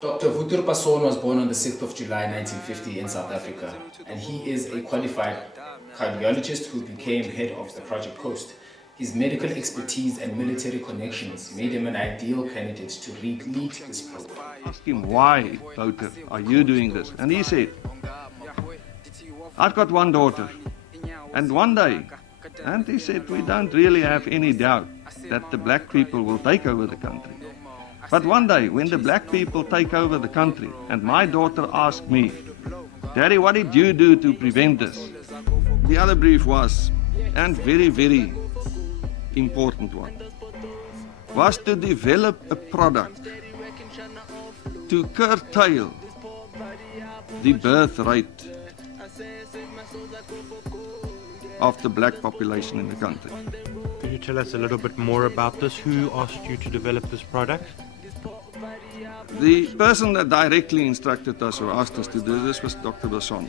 Dr. Wouter Passon was born on the 6th of July 1950 in South Africa, and he is a qualified cardiologist who became head of the Project Coast. His medical expertise and military connections made him an ideal candidate to lead this program. I asked him, why, Wouter, are you doing this? And he said, I've got one daughter, and one day, and he said, we don't really have any doubt that the black people will take over the country. But one day, when the black people take over the country, and my daughter asked me, Daddy, what did you do to prevent this? The other brief was, and very, very important one, was to develop a product to curtail the birth rate of the black population in the country. Can you tell us a little bit more about this? Who asked you to develop this product? The person that directly instructed us or asked us to do this was Dr. Passon.